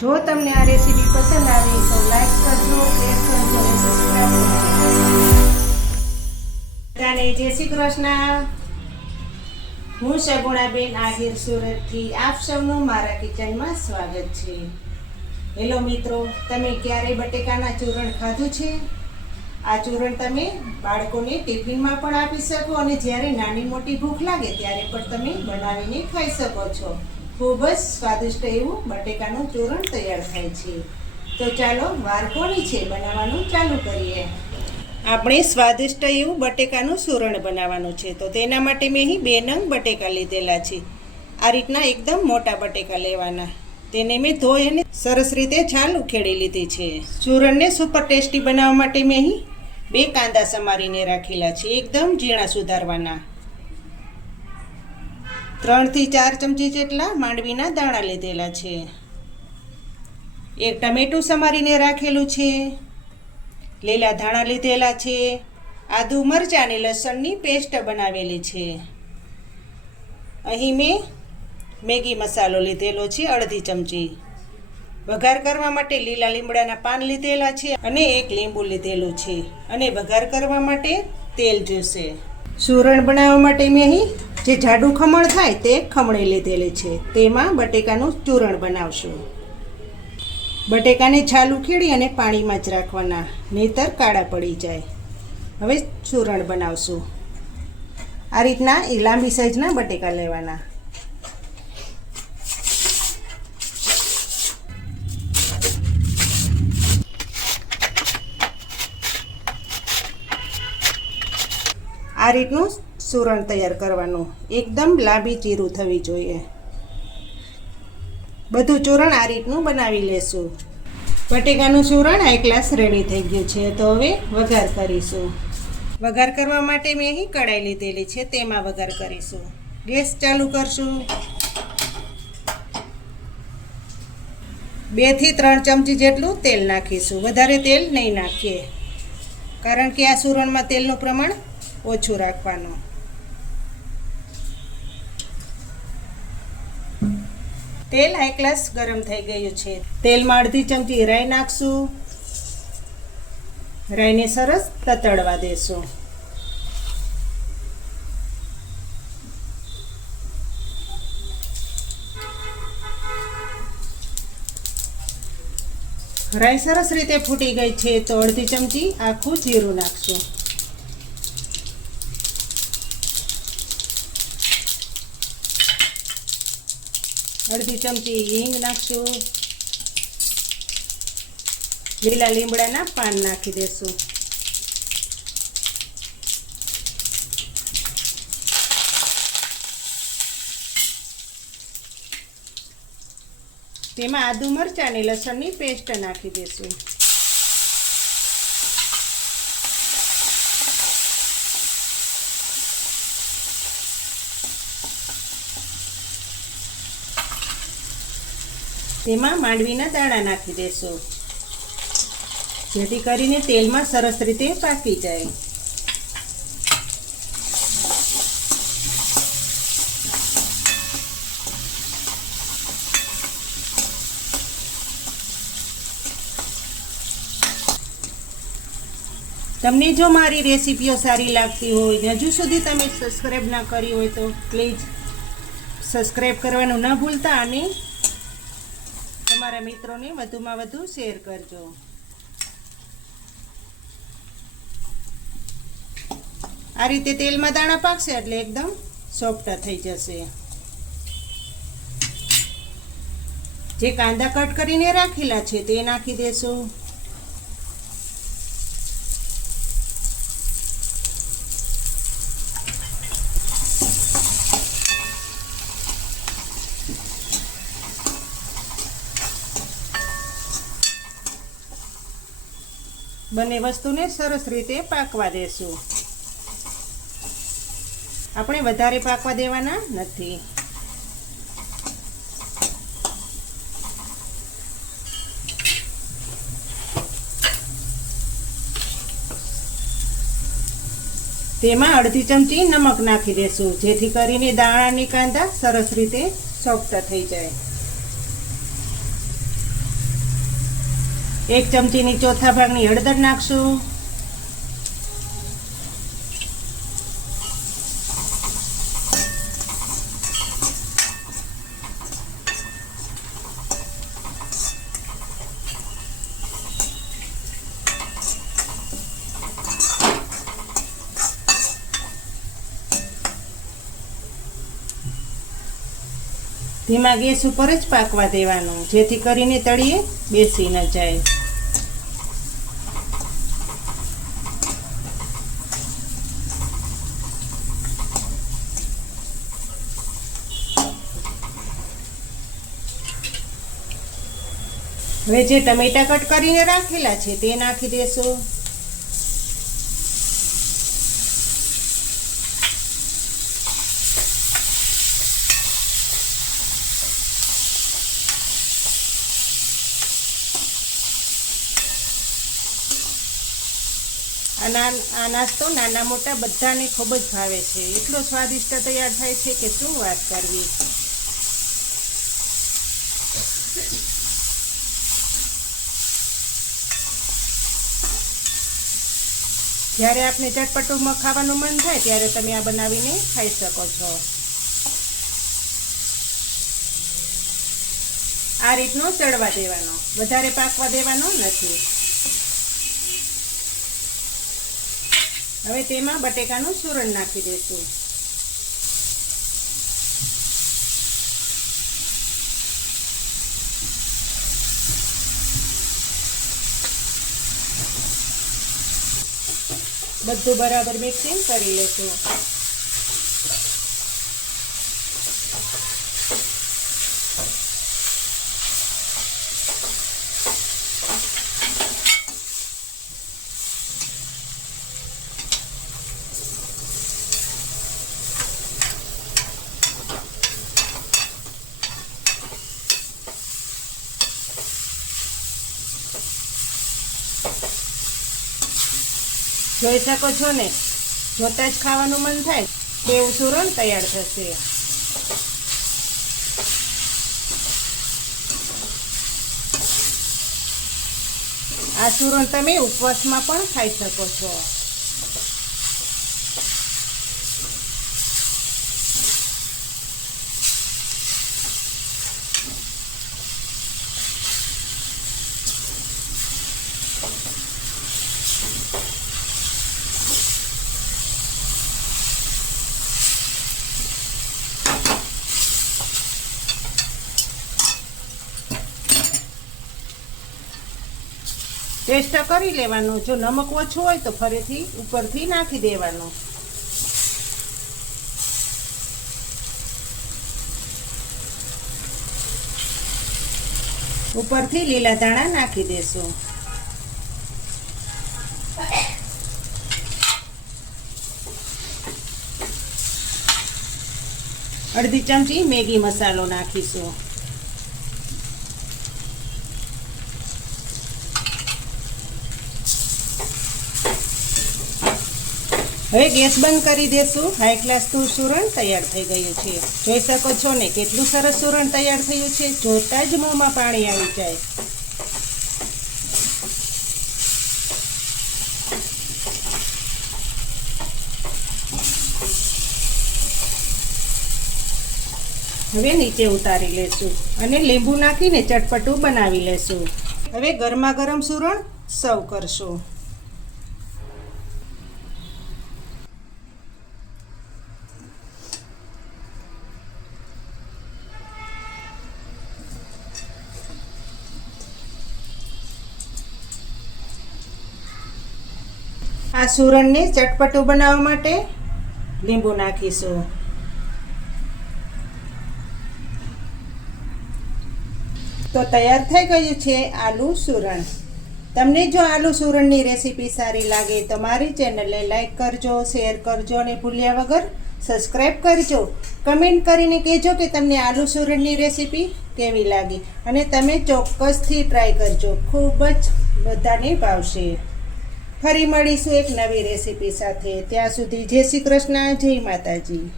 જો તમને આ રેસીપી પસંદ આવી તો લાઈક કરજો, શેર કરજો અને સબસ્ક્રાઈબ કરજો. બધાને જય શ્રી કૃષ્ણ. હું સગુણાબેન આહિર સુરતથી આપ સૌનું મારા કિચનમાં સ્વાગત છે. હેલો મિત્રો, તમે ક્યારેય બટેકાના ચૂરણ ખાધું છે? આ ચૂરણ તમે બાળકોને ટિફિનમાં પણ આપી શકો અને જ્યારે નાની મોટી ભૂખ લાગે ત્યારે પણ તમે બનાવીને ખાઈ શકો છો. ખૂબ જ સ્વાદિષ્ટ એવું બટેકાનું ચૂરણ તૈયાર થાય છે. તો ચાલો વાર કોની છે બનાવવાનું ચાલુ કરીએ. આપણે સ્વાદિષ્ટ એવું બટેકાનું ચૂરણ બનાવવાનું છે. તો તેના માટે મેં અહીં બે નંગ બટેકા લીધેલા છે. આ રીતના એકદમ મોટા બટેકા લેવાના. તેને મેં ધોઈ અને સરસ રીતે છાલ ઉખેડી લીધી છે. ચૂરણને સુપર ટેસ્ટી બનાવવા માટે મેં અહીં બે કાંદા સમારીને રાખેલા છે. એકદમ ઝીણા સુધારવાના. ત્રણથી ચાર ચમચી જેટલા માંડવીના દાણા લીધેલા છે. એક ટમેટું સમારીને રાખેલું છે. લીલા ધાણા લીધેલા છે. આદુ મરચાં અને લસણની પેસ્ટ બનાવેલી છે. અહીં મેં મેગી મસાલો લીધેલો છે અડધી ચમચી. વઘાર કરવા માટે લીલા લીમડાના પાન લીધેલા છે અને એક લીંબુ લીધેલું છે. અને વઘાર કરવા માટે તેલ જોશે. સુરણ બનાવવા માટે મેં અહીં જે જાડું ખમણ થાય તે ખમણી લીધેલી છે. તેમાં બટેકાનું ચૂરણ બનાવશું. બટેકાને છાલ ઉખેડી અને પાણીમાં જ રાખવાના, નહીતર કાળા પડી જાય. હવે ચૂરણ બનાવશું. આ રીતના એ લાંબી સાઈઝના બટેકા લેવાના. આ રીતનું સુરણ તૈયાર કરવાનું. એકદમ લાંબી ચીરું થવી જોઈએ. બધું ચૂરણ આ રીતનું બનાવી લેશું. બટેકાનું ચૂરણ આ ગ્લાસ રેડી થઈ ગયું છે. તો હવે વઘાર કરીશું. વઘાર કરવા માટે મેં અહીં કઢાઈ લીધેલી છે. તેમાં વઘાર કરીશું. ગેસ ચાલુ કરશું. બેથી ત્રણ ચમચી જેટલું તેલ નાખીશું. વધારે તેલ નહીં નાખીએ. કારણ કે આ સુરણમાં તેલનું પ્રમાણ ઓછું રાખવાનું. તેલ હાઈ ક્લાસ ગરમ થઈ ગયું છે. તેલમાં અડધી ચમચી રાઈ નાખશું. રાઈને સરસ તતડવા દેશું. રાઈ સરસ રીતે ફૂટી ગઈ છે, તો અડધી ચમચી આખું જીરું નાખશું. અડધી ચમચી હિંગ નાખશું. લીલા લીમડાના પાન નાખી દેશું. તેમાં આદુ મરચાં અને લસણની પેસ્ટ નાખી દેશું. તેમાં માંડવીના દાણા નાખી દેશું. જેથી કરીને તેલમાં સરસ રીતે પાકી જાય. તમને જો મારી રેસીપીઓ સારી લાગતી હોય હજુ સુધી તમે સબસ્ક્રાઈબ ના કરી હોય તો પ્લીઝ સબસ્ક્રાઈબ કરવાનું ન ભૂલતા અને તમારા મિત્રોને વધુમાં વધુ શેર કરજો. આ રીતે તેલમાં દાણા પાકશે એટલે એકદમ સોફ્ટ થઈ જશે. જે કાંદા કટ કરીને રાખેલા છે તે નાખી દેશું. બંને વસ્તુને સરસ રીતે પાકવા દેશું. આપણે વધારે પાકવા દેવાના નથી. તેમાં અડધી ચમચી નમક નાખી દેશું, જેથી કરીને દાણાની કાંદા સરસ રીતે સોફ્ટ થઈ જાય. એક ચમચીની ચોથા ભાગની હળદર નાખશું. ધીમા ગેસ ઉપર જ પાકવા દેવાનું, જેથી કરીને તળીએ બેસી ન જાય. હવે જે ટમેટા કટ કરીને રાખેલા છે, તે નાખી દેશું. આ આ નાસ્તો નાના મોટા બધાને ખૂબ જ ભાવે છે. એટલો સ્વાદિષ્ટ તૈયાર થાય છે કે શું વાત કરવી. જ્યારે આપને ચટપટું ખાવાનું મન થાય ત્યારે તમે આ બનાવીને ખાઈ શકો છો. આ રીતનો ચડવા દેવાનો. વધારે પાકવા દેવાનો નથી. હવે તેમાં બટેકાનું ચૂરણ નાખી દઈશું. બધું બરાબર મિક્સિંગ કરી લેશું. જોઈ શકો છો ને? જોતા જ ખાવાનું મન થાય. તેવું સુરણ તૈયાર થશે. આ સુરણ તમે ઉપવાસમાં પણ ખાઈ શકો છો. ટેસ્ટ કરી લેવાનો. જો નમક ઓછું હોય તો ફરીથી ઉપરથી નાખી દેવાનું. ઉપરથી લીલા ધાણા નાખી દેશું. અડધી ચમચી મેગી મસાલો નાખીશું. હવે ગેસ બંધ કરી દેશું. હાઈ ક્લાસનું સુરણ તૈયાર થઈ ગયું છે. જોઈ શકો છો ને કેટલું સરસ સુરણ તૈયાર થયું છે. જોતા જ મોંમાં પાણી આવી જાય. હવે નીચે ઉતારી લેશું અને લીંબુ નાખીને ચટપટું બનાવી લેશું. હવે ગરમા ગરમ સુરણ સર્વ કરશું. આ સુરણને ચટપટું બનાવવા માટે લીંબુ નાખીશું. તો તૈયાર થઈ ગયું છે આલુ સુરણ. તમને જો આલુ સુરણની રેસીપી સારી લાગે તો મારી ચેનલને લાઈક કરજો, શેર કરજો અને ભૂલ્યા વગર સબસ્ક્રાઈબ કરજો. કમેન્ટ કરીને કહેજો કે તમને આલુ સુરણની રેસીપી કેવી લાગી અને તમે ચોક્કસથી ટ્રાય કરજો. ખૂબ જ બધાને ભાવશે. ફરી મળીશું એક નવી રેસીપી સાથે. ત્યાં સુધી જય શ્રી કૃષ્ણ જય માતાજી.